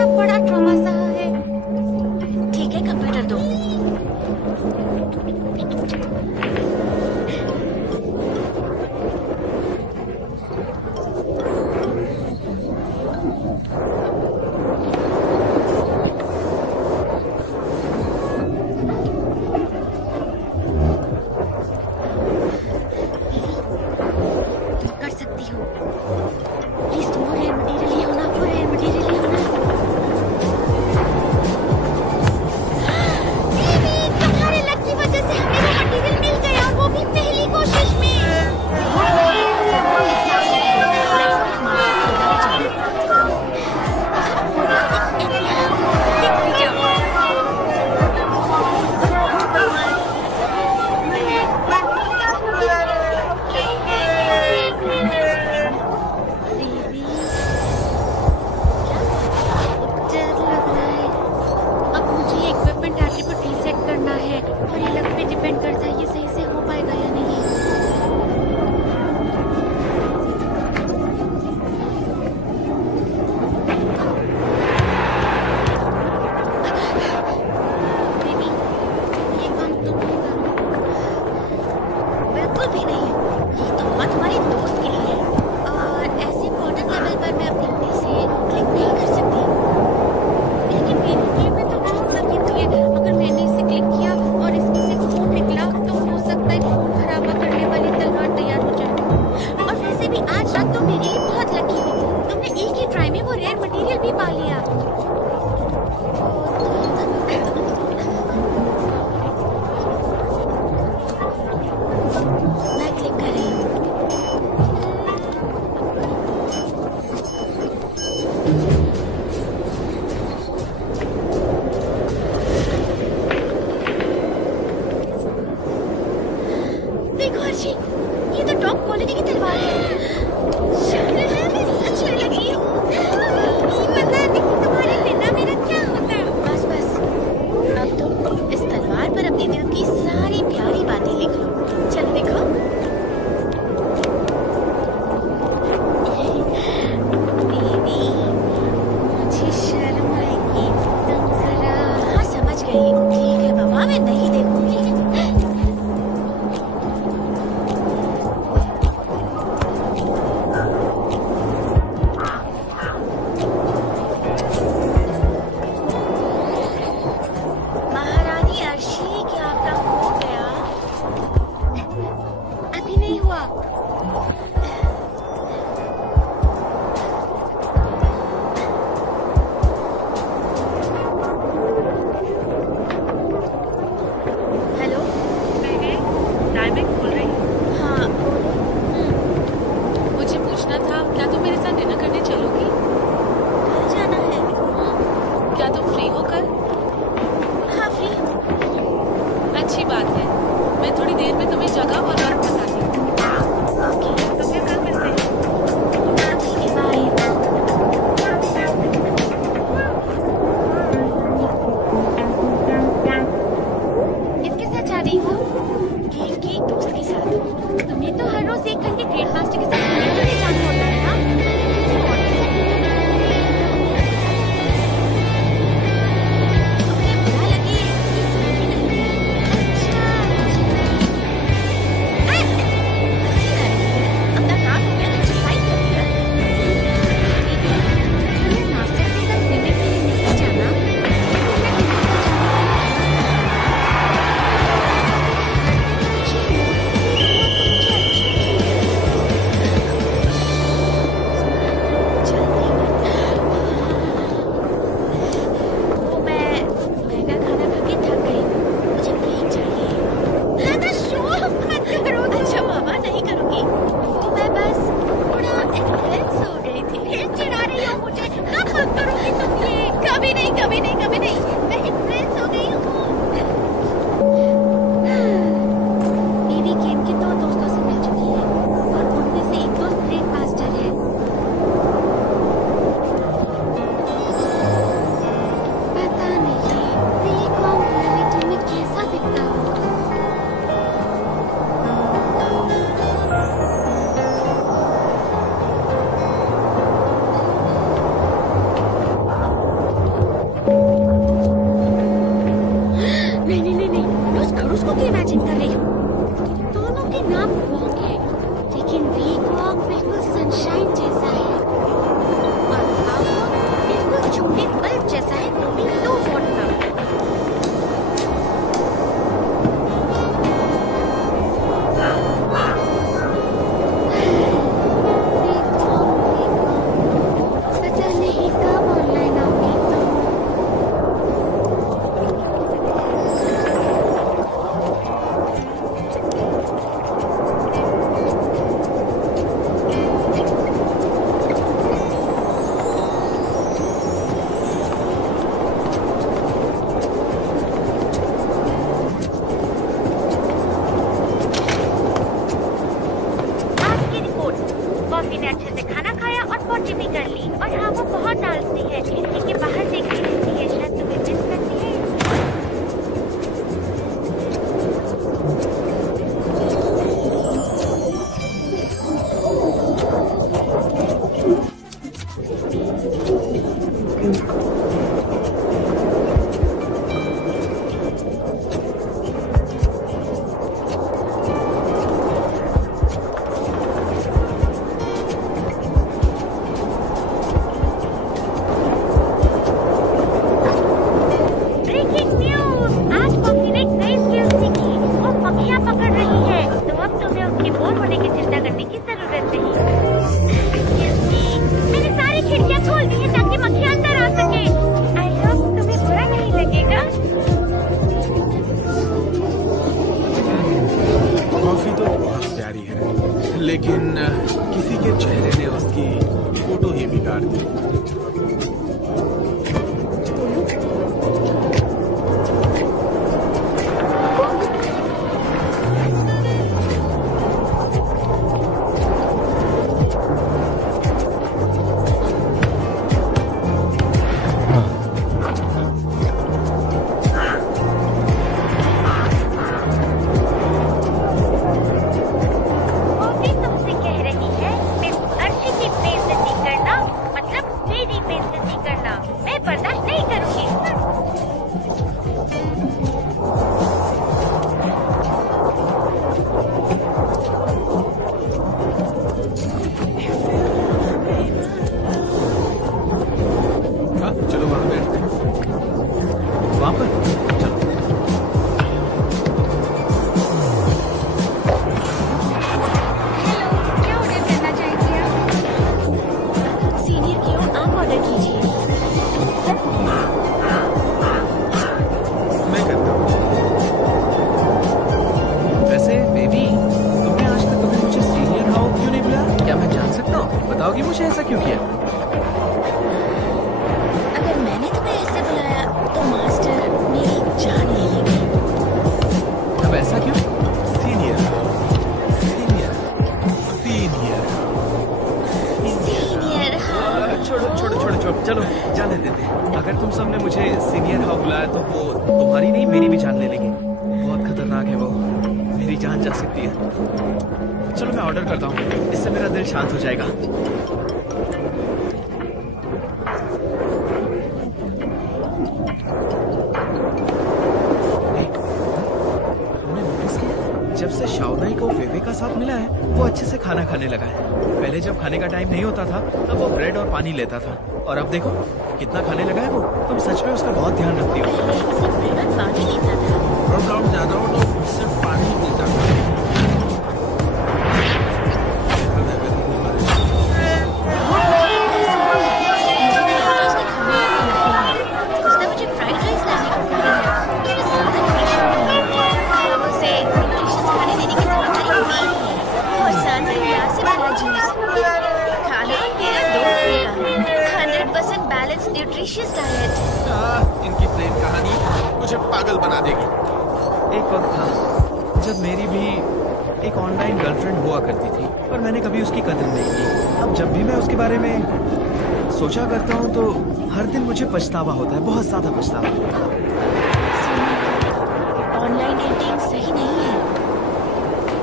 कितना बड़ा ट्रॉमा सहा है। ठीक है, कंप्यूटर दो। कर सकती हो। प्लीज तुम वो रेयर मटेरियल ले आओ ना, वो रेयर मटेरियल ले आओ ना। तुम्हारे लक की वजह से हमें वो मटेरियल मिल गया, और वो भी पहली कोशिश में। ये तो टॉप क्वालिटी की तलवार है। शानदार है, मैं सच में लगी हूँ। पता नहीं तुम्हारे बिना मेरा क्या होता। लेकिन किसी के चेहरे ने उसकी फोटो ही बिगाड़ दी। बताओगी मुझे ऐसा क्यों किया? अगर मैंने तुम्हें ऐसे बुलाया तो मास्टर मेरी जान ले लेंगे। अब ऐसा क्यों? सीनियर सीनियर सीनियर सीनियर हाँ। छोड़ो छोड़ो छोड़ो छोड़ो, चलो जाने देते। अगर तुम सबने मुझे सीनियर हाउ बुलाया तो वो तुम्हारी नहीं मेरी भी जान ले लेंगे। बहुत खतरनाक है वो, मेरी जान जा सकती है। चलो मैं ऑर्डर करता हूँ, इससे मेरा दिल शांत हो जाएगा। तुमने नोटिस किया जब से शाओनाई को वेवे का साथ मिला है वो अच्छे से खाना खाने लगा है। पहले जब खाने का टाइम नहीं होता था तब वो ब्रेड और पानी लेता था, और अब देखो कितना खाने लगा है वो। तुम सच में उसका बहुत ध्यान रखती हो। पहले सिर्फ ब्रेड और पानी लेता था। वर्कआउट ज्यादा हो तो सिर्फ पानी ही पीता था। उसने मुझे फ्राइड राइस लाने को कहा है। ये ज्यादा न्यूट्रिशन नहीं है। उसे न्यूट्रिशन खाने देने की जिम्मेदारी मेरी है। और साथ में प्याज से भरा जूस। खाना मेरा दोस्त का 100% बैलेंस न्यूट्रिशियस डाइट। इनकी प्रेम कहानी मुझे पागल बना देगी। एक वक्त था जब मेरी भी एक ऑनलाइन गर्लफ्रेंड हुआ करती थी, पर मैंने कभी उसकी कदर नहीं की। अब जब भी मैं उसके बारे में सोचा करता हूँ तो हर दिन मुझे पछतावा होता है, बहुत ज्यादा पछतावा। ऑनलाइन डेटिंग सही नहीं है।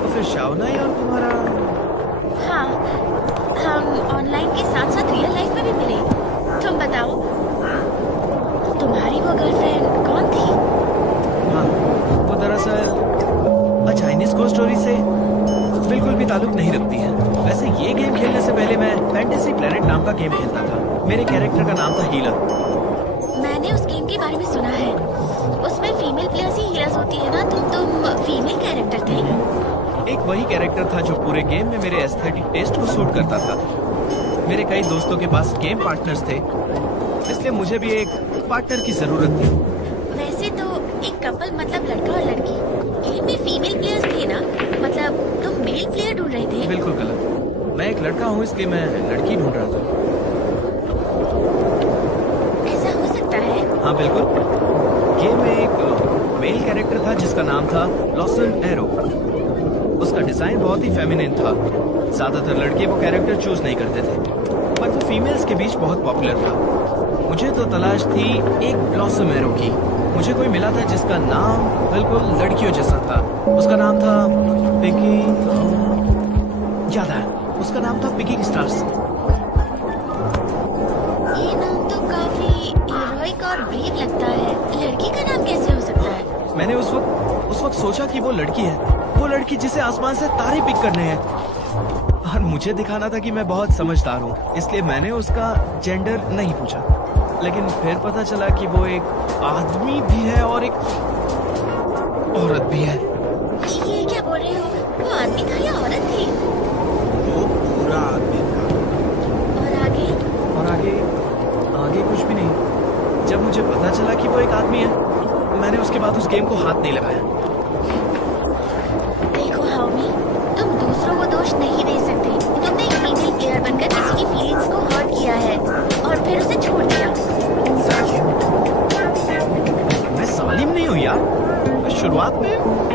तो फिर शाओनाई और तुम्हारा? हाँ, हम ऑनलाइन के साथ साथ रियल लाइफ में भी मिले। तुम बताओ, तुम्हारी वो गर्लफ्रेंड कौन थी? हाँ, वो दरअसल चाइनीज को स्टोरी से बिल्कुल भी ताल्लुक नहीं रखती है। वैसे ये गेम खेलने से पहले मैं फैंटेसी प्लेनेट नाम का गेम खेलता था। मेरे कैरेक्टर का नाम था हीलर। मैंने उस गेम के बारे में सुना है। उसमें फीमेल प्लेयर्स ही हीलर्स होती है ना, तो तुम फीमेल कैरेक्टर थे। एक वही कैरेक्टर था जो पूरे गेम में मेरे एस्थेटिक टेस्ट को सूट करता था। मेरे कई दोस्तों के पास गेम पार्टनर्स थे, इसलिए मुझे भी एक पार्टनर की जरूरत थी। वैसे तो एक कपल मतलब लड़का और लड़की, गेम में फीमेल प्लेयर्स थे ना, मतलब तुम मेल प्लेयर ढूंढ रहे थे। बिल्कुल गलत, मैं एक लड़का हूँ इसलिए मैं लड़की ढूंढ रहा था। ऐसा हो सकता है? हाँ बिल्कुल। गेम में एक मेल कैरेक्टर था जिसका नाम था ब्लॉसम एरो। उसका डिजाइन बहुत ही फेमिनिन था। ज्यादातर लड़के वो कैरेक्टर चूज नहीं करते थे, पर वो फीमेल्स के बीच बहुत पॉपुलर था। मुझे तो तलाश थी एक ब्लॉसम एरो की। मुझे कोई मिला था जिसका नाम बिल्कुल लड़कियों जैसा था। उसका नाम था पिकी, याद है, उसका नाम था पिकी स्टार्स। ये नाम तो काफी लगता है। लड़की का नाम कैसे हो सकता है? मैंने उस वक्त सोचा कि वो लड़की है, वो लड़की जिसे आसमान से तारे पिक करने हैं। और मुझे दिखाना था कि मैं बहुत समझदार हूँ, इसलिए मैंने उसका जेंडर नहीं पूछा। लेकिन फिर पता चला कि वो एक आदमी भी है और एक औरत भी है। ये क्या बोल रहे हो? वो आदमी था या औरत थी? वो पूरा आदमी था। और आगे? और आगे कुछ भी नहीं। जब मुझे पता चला कि वो एक आदमी है, मैंने उसके बाद उस गेम को हाथ नहीं लगाया। देखो हाउमी, तुम दूसरों को दोष नहीं दे सकते। तुमने एक फीमेल प्लेयर बनकर किसी की फीलिंग्स को हर्ट किया है और फिर उसे छोड़ दिया। मैं सालिम नहीं हूँ यार। शुरुआत में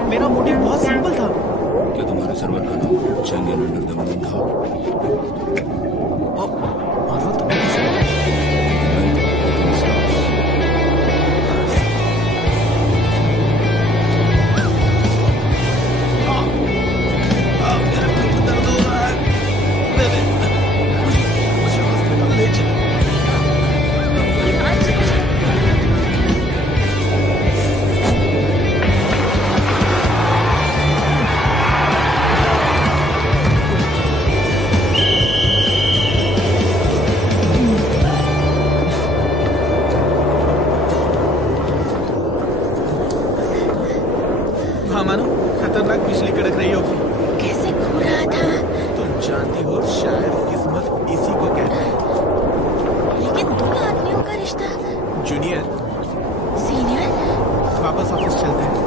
मेरा मोटिव बहुत सिंपल था। क्या तुम्हारे सर्वर का नाम चैंपियन अंडर द मून था? और वो तुम्हें कैसे पता? हाँ मानो, खतरनाक बिजली कड़क रही होगी। कैसे खो रहा था? तुम जानती हो शायद किस्मत इसी को कहते हैं। लेकिन दो आदमियों का रिश्ता। Junior, senior? वापस ऑफिस चलते हैं।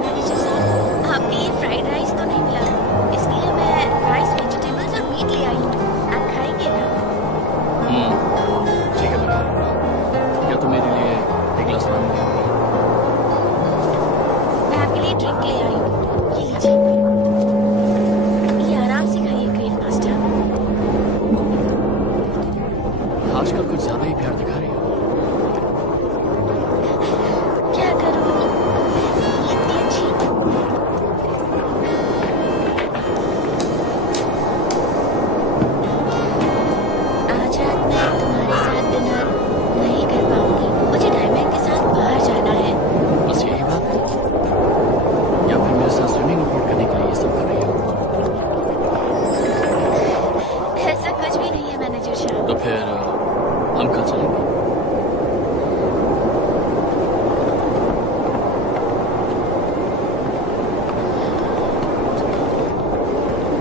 मैनेजर साहब, आपने ये फ्राइड राइस तो नहीं मिला, इसलिए मैं राइस, वेजिटेबल्स और मीट ले आई हूँ। आप खाएंगे ना? ठीक है, मैं खाऊंगा। क्या तुम मेरे लिए एक गिलास पानी लाओगे? मैं आपके लिए ड्रिंक ले आई हूँ। ये लीजिए। ये आराम से खाइए ग्रेट पास्ता। आजकल कुछ ज्यादा ही प्यार दिखा रही हो। क्या करूँ? ये इतनी अच्छी। आज रात मैं तुम्हारे साथ डिनर नहीं कर पाऊंगी। मुझे डायमंड के साथ बाहर जाना है। बस यही बात है? या फिर मेरे साथ स्विमिंग रिपोर्ट करने के लिए ये सब कर रही हो? ऐसा कुछ भी नहीं है मैनेजर साहब। तो फिर हम कल चलेंगे।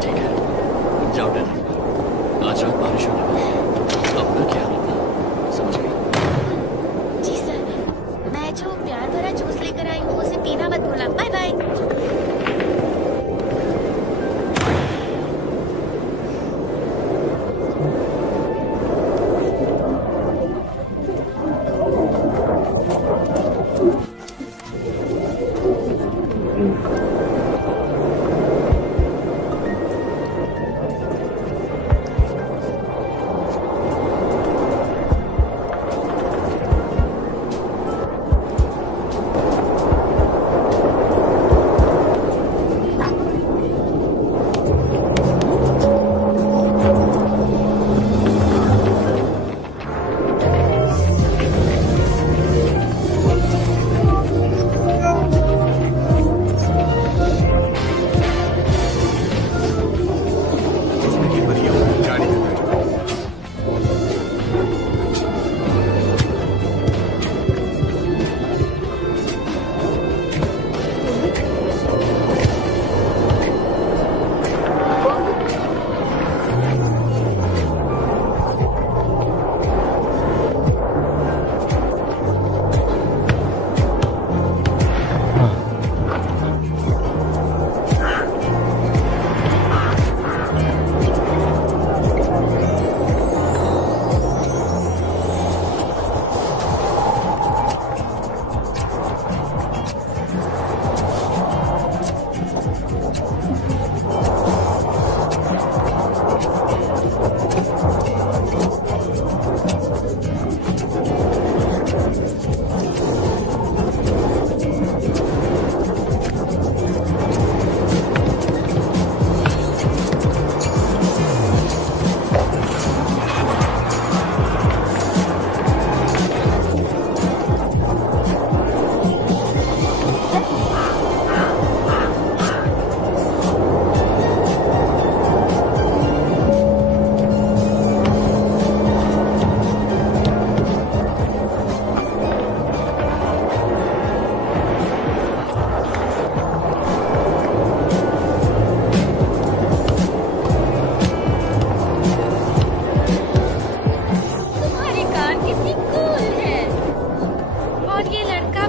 ठीक है, जाओ डिनर। आज रात बारिश होने वाली है। अपना ख्याल रखना, समझ गई? जी सर। मैं जो प्यार भरा जूस लेकर आई हूँ उसे पीना मत भूलना। Bye bye.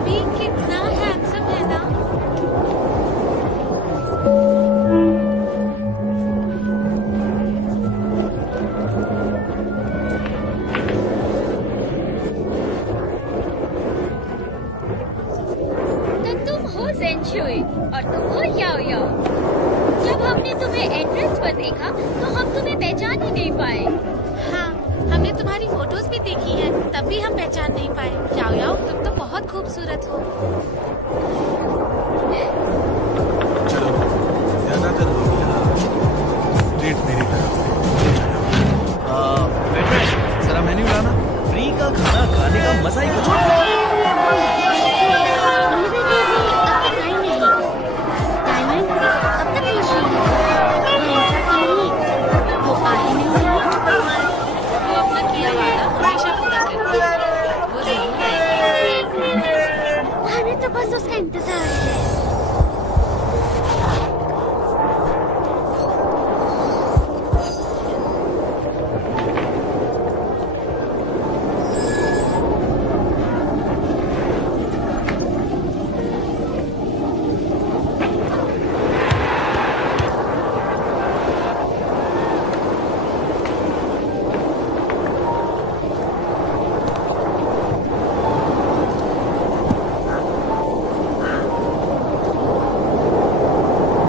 अभी कितना हैंडसम है ना। तो तुम हो ज़ेनशुई और तुम हो याओ याओ। जब हमने तुम्हें एंट्रेंस पर देखा तो हम तुम्हें पहचान ही नहीं पाए। हाँ, हमने तुम्हारी फोटोज भी देखी है, तब भी हम पहचान नहीं पाए। याओ याओ, तुम तो बहुत खूबसूरत हो। चलो ज्यादातर हो गया, ट्रीट मेरी तरफ से वेट्रेस, जरा मेन्यू लाना। फ्री का खाना खाने का मजा ही कुछ और है। वो अपना किया वादा हमेशा पूरा करती है। वो जरूर आएगी। हमें तो बस उसका इंतजार है।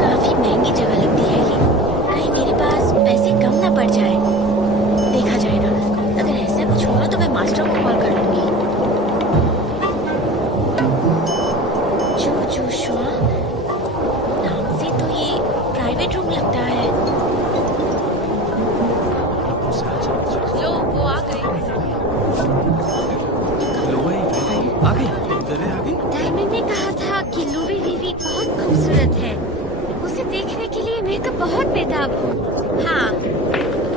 काफी महंगी जगह लगती है ये। कहीं मेरे पास पैसे कम ना पड़ जाए। देखा जाएगा, अगर ऐसा कुछ हुआ तो मैं मास्टर को कॉल कर लूंगी। चू चू शुआ नाम से तो ये प्राइवेट रूम लगता है। लो, वो आ गए। लो भाई, आ गई। इधर है आगे। डायमंड ने कहा था कि लूवी वीवी बहुत खूबसूरत है। उसे देखने के लिए मैं तो बहुत बेताब हूँ। हाँ,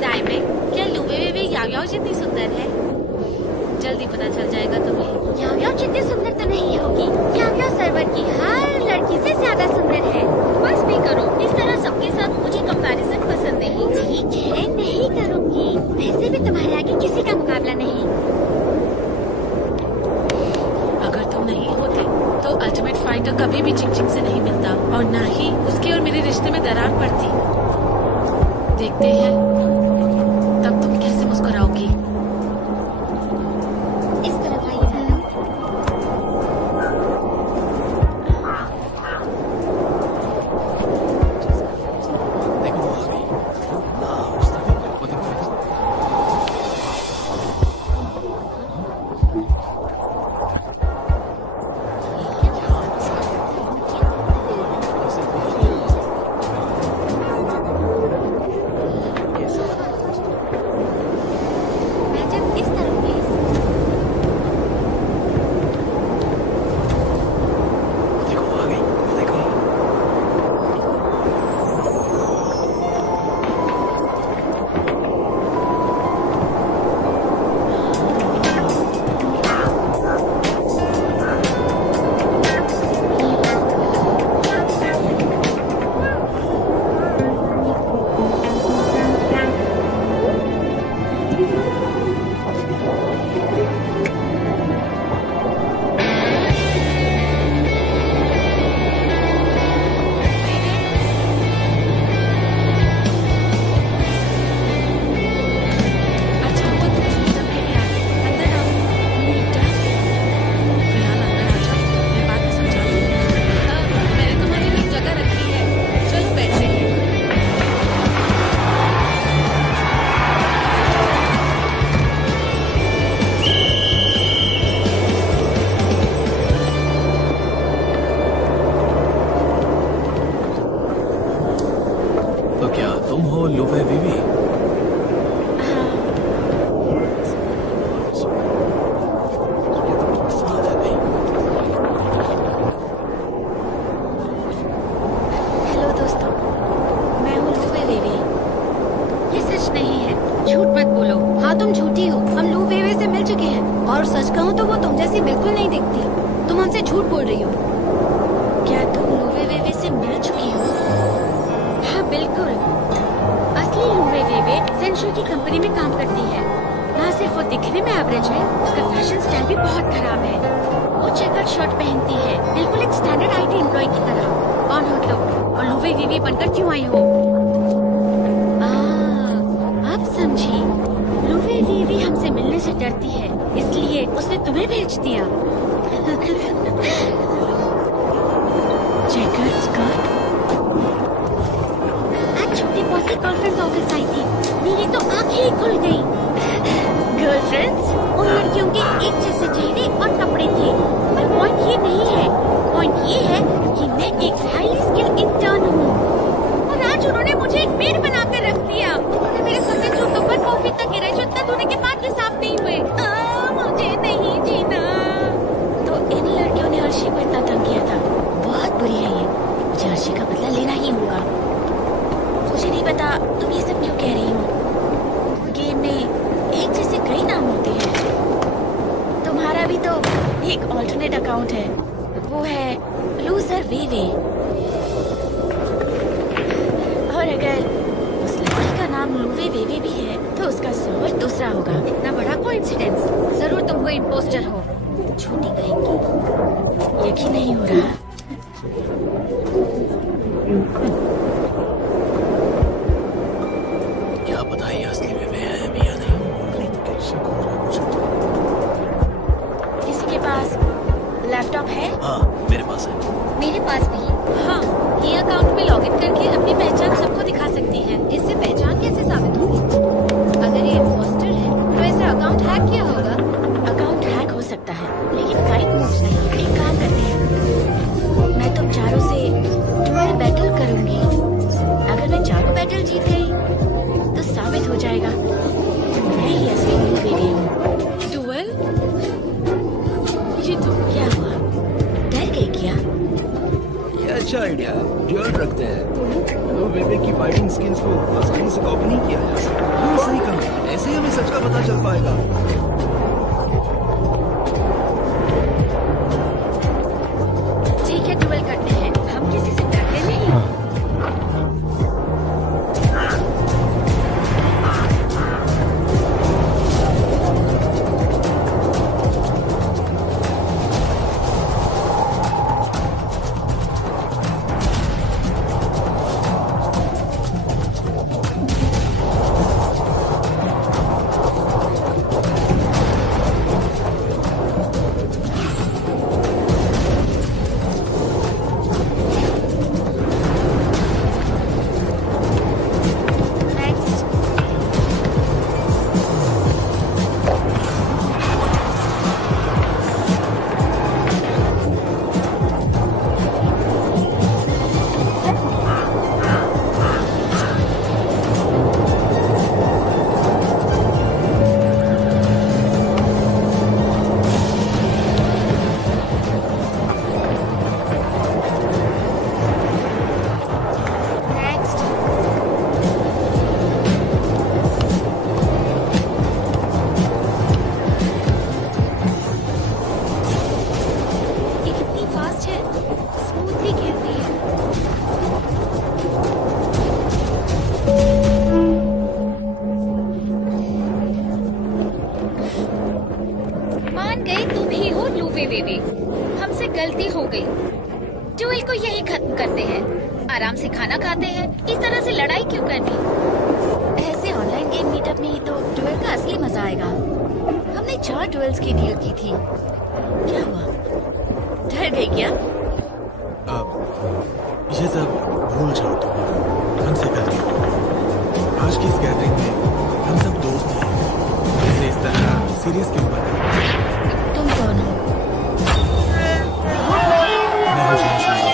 डायमंड, क्या लुबे बेबी याओ याओ जितनी सुंदर है? जल्दी पता चल जाएगा तुम्हें। याओ याओ जितनी सुंदर तो नहीं होगी। याओ याओ सर्वर की हर लड़की से ज्यादा सुंदर है। बस भी करो, इस तरह सबके साथ मुझे कंपैरिजन पसंद नहीं। ठीक है, नहीं करूँगी। वैसे भी तुम्हारे आगे किसी का मुकाबला नहीं। अगर तुम नहीं होते तो अल्टीमेट फाइटर कभी भी चिंग चिंग से नहीं मिलता और ना ही उसके और मेरे रिश्ते में दरार पड़ती। देखते हैं तब तुम कैसे मुस्कुराओगी। इस तरफ आइए मैडम। देखो वो आ गई। उस तरफ वो देखो। मैडम इस तरफ प्लीज। देखो वो आ गई, देखो। अच्छा हुआ तुम सुंदर नहीं आए। अंदर आओ। बेटा, फिलहाल अंदर आ जाओ, मैं बाद में समझाऊंगी। मैंने तुम्हारे लिए जगह रखी है, चलो बैठते हैं। तो क्या तुम हो लुबे बीवी? हेलो दोस्तों, मैं हूँ लूवे वेवे। ये सच नहीं है, झूठ मत बोलो। हाँ तुम झूठी हो, हम लू वेवे से मिल चुके हैं और सच कहूँ तो वो तुम जैसी बिल्कुल नहीं दिखती। तुम हमसे झूठ बोल रही हो। क्या तुम लूवे वेवे से मिल चुकी हो? हाँ बिल्कुल। असली लूवे वेवे ज़ेनशुई की कंपनी में काम करती है। ना सिर्फ वो दिखने में एवरेज है, उसका फैशन स्टाइल भी बहुत खराब है। वो चेकर्ड शर्ट पहनती है, बिल्कुल एक स्टैंडर्ड आईटी एम्प्लॉय की तरह। कौन हो तुम और लूवी वीवी बनकर क्यों आई हो? अब समझी। लूवी वीवी हमसे मिलने से डरती है, इसलिए उसने तुम्हें भेज दिया। Checkered skirt. आज छोटी बॉस की गर्लफ्रेंड्स ऑफिस आई थी, मेरी तो आंखें ही खुल गई। गर्लफ्रेंड्स? उन लड़कियों के एक जैसे चेहरे और कपड़े थे, पर पॉइंट ये नहीं है। पॉइंट ये है कि मैं एक हाईली स्किल्ड इंटर्न हूँ और आज उन्होंने मुझे एक मेड बनाकर रख दिया। उन्होंने मेरे सफेद जूतों पर कॉफी तक गिराई जो इतना धोने के बाद भी साफ नहीं हुए। मुझे नहीं जीना। तो इन लड़कियों ने अर्शी को इतना तंग किया था। बहुत बुरी है ये, मुझे अर्शी का बदला लेना ही होगा। मुझे नहीं पता तुम ये सब क्यों कह रही हो। गेम में एक जैसे कई नाम होते हैं। तुम्हारा भी तो एक ऑल्टरनेट अकाउंट है, वो है लूजर वेवे। और अगर उस लड़की का नाम लूवे वेवे भी है तो उसका सोच दूसरा होगा। इतना बड़ा कोइंसिडेंस। जरूर तुम कोई इम्पोस्टर हो। झूठी कहेंगी। यकीन नहीं हो रहा। क्या पता ये असली वेवे है भी या नहीं। शक हो रहा है मुझे तो। किसी के पास लैपटॉप है? हाँ, मेरे पास है। मेरे पास भी। हाँ, ये अकाउंट में लॉगिन करके अपनी पहचान सबको दिखा सकती है। इससे पहचान कैसे साबित होगी? अगर ये इम्पोस्टर है तो ऐसे अकाउंट हैक किया होगा। अकाउंट हैक हो सकता है, लेकिन काइट मूव्स नहीं। एक काम करते हैं, मैं तुम चारों से डुअल बैटल करूंगी। अगर मैं चारों बैटल जीत गई तो साबित हो जाएगा मैं ही असली लूवी हूँ। डुअल? ये तो क्या हुआ? डर गई क्या? ये अच्छा आइडिया है। ड्यूल रखते हैं। लो बेबे की फाइटिंग स्किल्स को आसानी से कॉपी नहीं किया जा सकता। ये सही कहा। ऐसे ही हमें सच का पता चल पाएगा। ठीक है, डुअल करते हैं। हम किसी से डरते नहीं। हमसे गलती हो गई। ड्यूल को यही खत्म करते हैं। आराम से खाना खाते हैं। इस तरह से लड़ाई क्यों करनी? ऐसे ऑनलाइन गेम मीटअप में ही तो ड्यूल का असली मजा आएगा। हमने 4 ड्यूल्स की डील की थी। क्या हुआ? डर गई क्या? अब ये सब भूल जाओ तुम। हमसे गलती हो गई। आज की इस गैदरिंग में हम सब दोस्त हैं। ऐसे इस तरह सीरियस क्यों बन रहे हो? तुम कौन हो? मैं हूँ जॉन शॉन।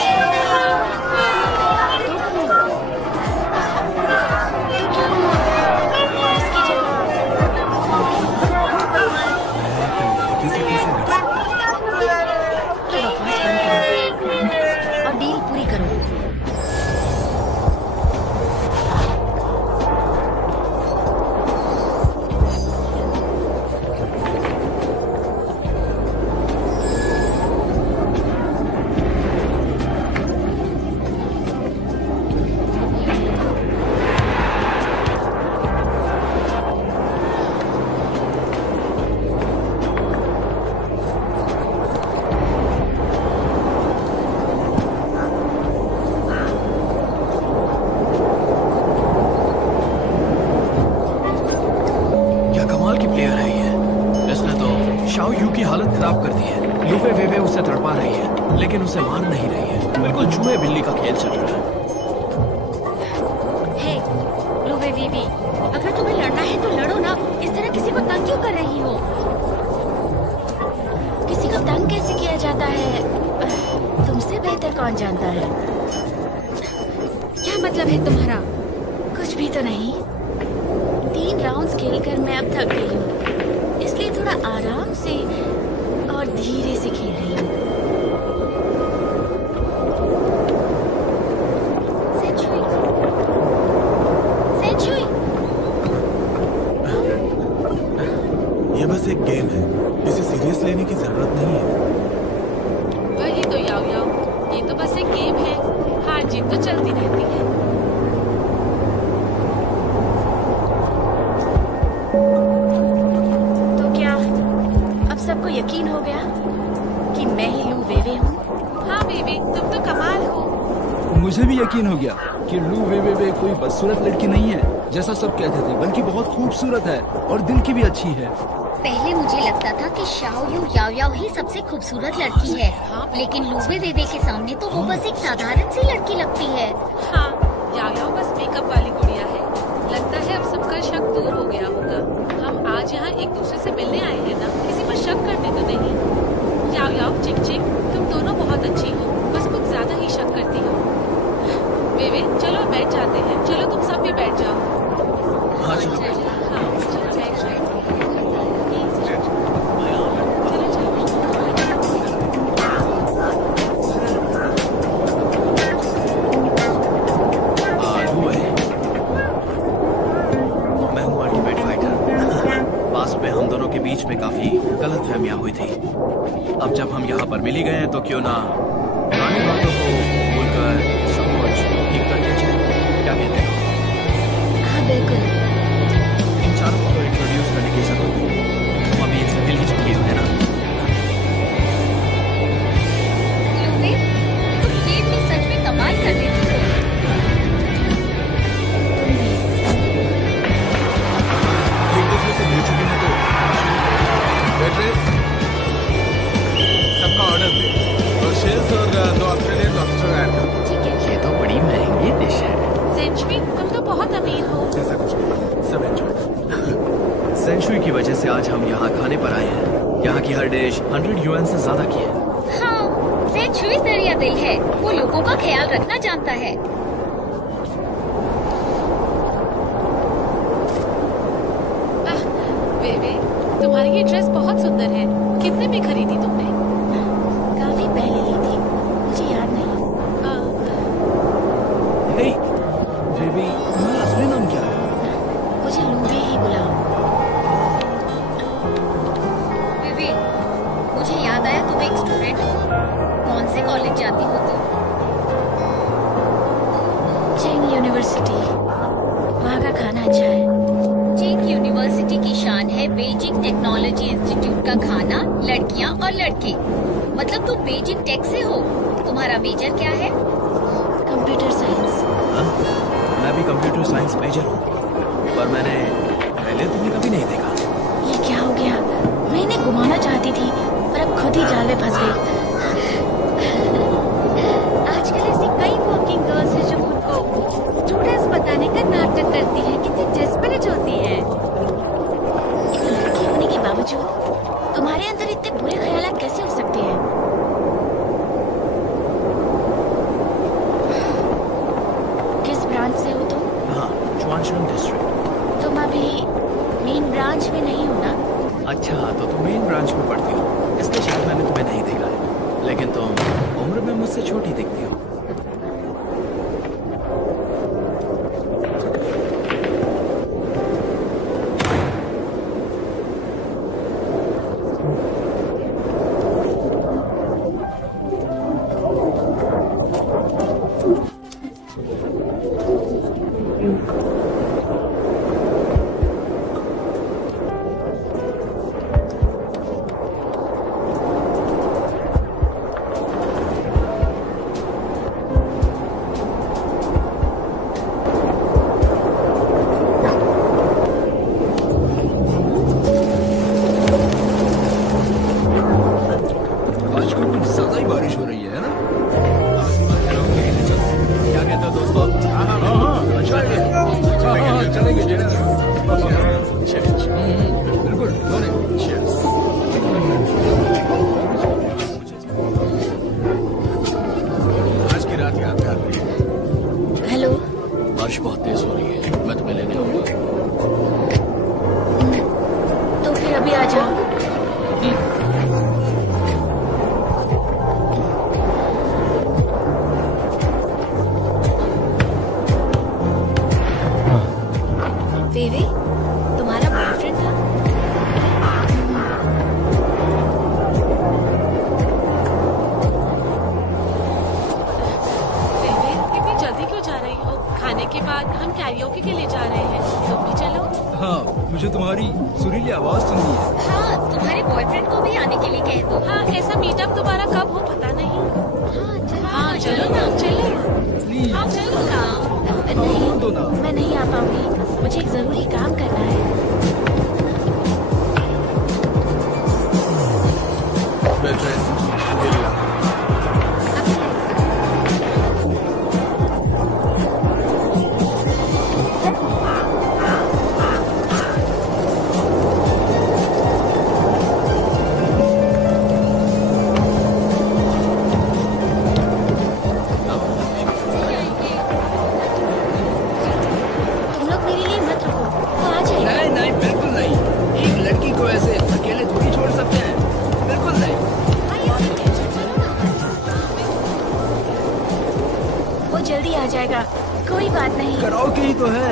लेकिन उसे मार नहीं रही है। बिल्कुल चूहे बिल्ली का खेल चल रहा है। हे लुवे वीवी, अगर तुम्हें लड़ना है तो लड़ो ना। इस तरह किसी को तंग क्यों कर रही हो? किसी को तंग कैसे किया जाता है तुमसे बेहतर कौन जानता है। क्या मतलब है तुम्हारा? कुछ भी तो नहीं। 3 राउंड्स खेलकर मैं अब थक गई हूँ, इसलिए थोड़ा आराम से और धीरे से खेल रही हूँ। सेंचुई, सेंचुई। ये बस एक गेम है, इसे सीरियस लेने की जरूरत नहीं है। वही तो याओ याओ, ये तो बस एक गेम है, हार जीत तो चलती रहती है। तो क्या अब सबको यकीन हो गया कि मैं ही लू वेवे हूँ? हाँ बेबी, तुम तो कमाल हो। मुझे भी यकीन हो गया कि लू वे कोई बदसूरत लड़की नहीं है जैसा सब कहते थे, बल्कि बहुत खूबसूरत है और दिल की भी अच्छी है। पहले मुझे लगता था कि शाओ यू याओ याओ ही सबसे खूबसूरत लड़की है, लेकिन लूवे वेवे के सामने तो वो बस एक साधारण सी लड़की लगती है। हाँ, याओ याओ बस मेकअप वाली गुड़िया है। लगता है अब सबका शक दूर हो गया होगा। हम आज यहाँ एक दूसरे से मिलने आए हैं ना, किसी पर शक करने तो नहीं। याओ याओ चिक चिक, तुम दोनों बहुत अच्छी हो, बस कुछ ज्यादा ही शक करती हो। वेवे चलो बैठ जाते हैं, चलो तुम सब भी बैठ जाओ। हाँ चलो। हाँ चलो बैठ जाओ। मैं हूँ अल्टीमेट फाइटर। पास में हम दोनों के बीच में काफी गलतफहमियां हुई थी। अब जब हम यहाँ पर मिल ही गए हैं तो क्यों ना पुरानी बातों को भूलकर सब कुछ ठीक कर दिया जाए। क्या कहते हो? हाँ बिल्कुल। इन चारों को तो इंट्रोड्यूस करने की जरूरत नहीं। तुम अभी इनसे मिल ही चुकी हो, है ना? लूवे, तुम गेम में सच में कमाल कर देती हो। एक दूसरे से मिल चुके हैं तो वेटरेस, सबका ऑर्डर दे और शेल्स और 2 ऑस्ट्रेलियन लॉबस्टर ऐड कर दो। ठीक है। ये तो बड़ी महंगी डिश है। सेंचुई, तुम तो बहुत अमीर हो। ऐसा कुछ नहीं, सब एंजॉय। सेंचुरी की वजह से आज हम यहाँ खाने पर आए हैं। यहाँ की हर डिश 100 युआन से ज्यादा की है। हाँ, सेंचुई दरिया दिल है, वो लोगों का ख्याल रखना जानता है। वेवे, तुम्हारी ये ड्रेस बहुत सुंदर है। कितने में खरीदी तुमने? काफी पहले ली थी, मुझे याद नहीं। हे बेबी, तुम्हारा असली नाम क्या है? मुझे लूवे ही बुलाओ। विवे, मुझे याद आया तुम एक स्टूडेंट हो। कौन से कॉलेज जाती हो तुम? चेंग यूनिवर्सिटी, वहाँ का खाना अच्छा है। चीन यूनिवर्सिटी की शान है बेजिंग टेक्नोलॉजी इंस्टीट्यूट का खाना, लड़कियां और लड़के। मतलब तुम बेजिंग टेक से हो। तुम्हारा मेजर क्या है? Computer science. हाँ? मैं भी कंप्यूटर साइंस मेजर हूँ, पर मैंने पहले तुम्हें कभी नहीं देखा। ये क्या हो गया? मैं इन्हें घुमाना चाहती थी पर अब खुद ही जाल में फंस गई। आजकल ऐसी कई वर्किंग गर्ल्स हैं जो खुद को स्टूडेंट्स बताने का नाटक करती हैं, कितनी डेस्परेट होती हैं। एक लड़की होने के बावजूद तुम्हारे अंदर इतने बुरे ख्यालात कैसे हो सकते हैं? किस ब्रांच से हो तुम? हाँ, चुआनशुन डिस्ट्रिक्ट। तुम अभी मेन ब्रांच में नहीं हो ना? अच्छा, तो तुम मेन ब्रांच में पढ़ती हो, इसलिए शायद मैंने तुम्हें नहीं देखा है। लेकिन तुम उम्र में मुझसे छोटी दिखती हो। ना? क्या कहते हो दोस्तों? हाँ, चलेंगे। बिल्कुल, आज की रात यादगार रही। हेलो। बारिश बहुत तेज हो रही है, मैं तुम्हें लेने आऊंगा। तो फिर अभी आ जाओ। वेवे, तुम्हारा बॉयफ्रेंड था? बेबी, इतनी जल्दी क्यों जा रही हो? खाने के बाद हम कैरियोके के लिए जा रहे हैं, तुम भी चलो। हाँ, मुझे तुम्हारी सुरीली आवाज सुननी है। हाँ, तुम्हारे बॉयफ्रेंड को भी आने के लिए कह दो। हाँ, ऐसा मीटअप दोबारा कब हो पता नहीं। हाँ, चलो ना, चलो। प्लीज हाँ, चलो ना। नहीं, दो ना। मैं नहीं आ पाऊंगी, मुझे एक जरूरी काम करना है। बेहतरीन, अल्हम्दुलिल्लाह। तुम लोग मेरे लिए मत रुको, वो आ जाएगा। नहीं, बिल्कुल नहीं। एक लड़की को ऐसे अकेले थोड़ी छोड़ सकते हैं। बिल्कुल नहीं। वो जल्दी आ जाएगा, कोई बात नहीं। कराओके ही तो है,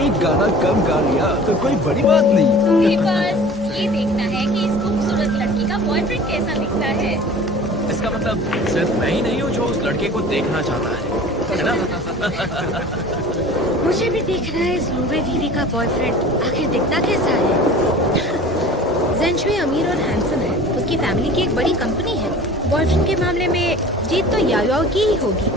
एक गाना कम गा लिया तो कोई बड़ी बात नहीं। तुम्हें बस ये देखना है कि इस खूबसूरत लड़की का बॉयफ्रेंड कैसा दिखता है। इसका मतलब सिर्फ मैं ही नहीं हूँ जो उस लड़के को देखना चाहता है ना? मुझे भी देखना है इस लूबे दीदी का बॉयफ्रेंड आखिर दिखता कैसा है। जेंशुई अमीर और हैंडसम है, उसकी फैमिली की एक बड़ी कंपनी है। बॉयफ्रेंड के मामले में जीत तो याओ की ही होगी।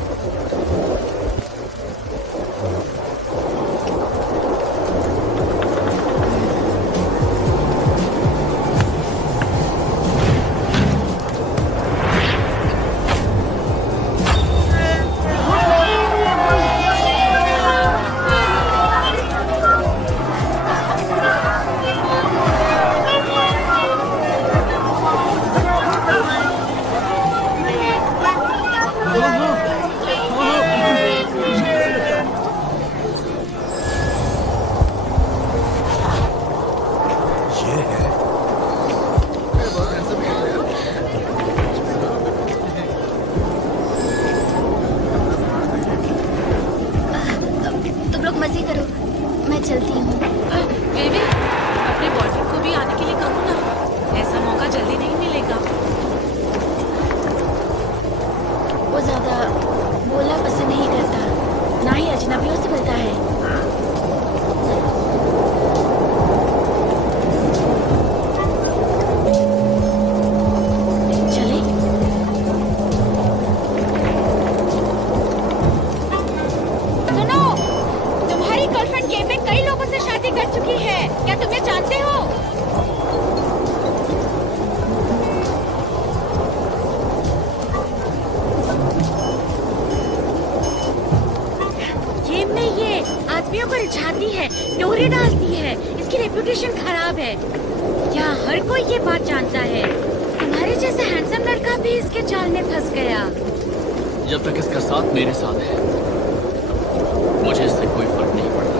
तुम लोग मजे करो, मैं चलती हूँ। बेबी, अपने बॉयफ्रेंड को भी आने के लिए कहो ना, ऐसा मौका जल्दी नहीं मिलेगा। वो ज्यादा बोलना पसंद नहीं करता, ना ही अजनबियों से मिलता है। चले? सुनो, तुम्हारी गर्लफ्रेंड कैफे कई लोगों से शादी कर चुकी है, क्या तुम ये जानते हो? गेम में ये आदमियों को रिझाती है, डोरे डालती है, इसकी रेपुटेशन खराब है। क्या हर कोई ये बात जानता है? तुम्हारे जैसे हैंडसम लड़का भी इसके जाल में फंस गया। जब तक इसका साथ मेरे साथ है, मुझे इससे कोई फर्क नहीं पड़ता।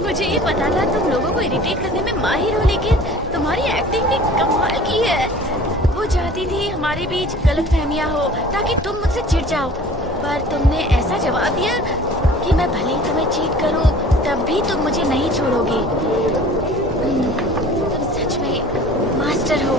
मुझे ये पता था तुम लोगों को इरिटेट करने में माहिर हो, लेकिन तुम्हारी एक्टिंग भी कमाल की है। वो चाहती थी हमारे बीच गलतफहमियां हो ताकि तुम मुझसे चिढ़ जाओ, पर तुमने ऐसा जवाब दिया कि मैं भले ही तुम्हें चीट करूं तब भी तुम मुझे नहीं छोड़ोगी। तुम सच में मास्टर हो।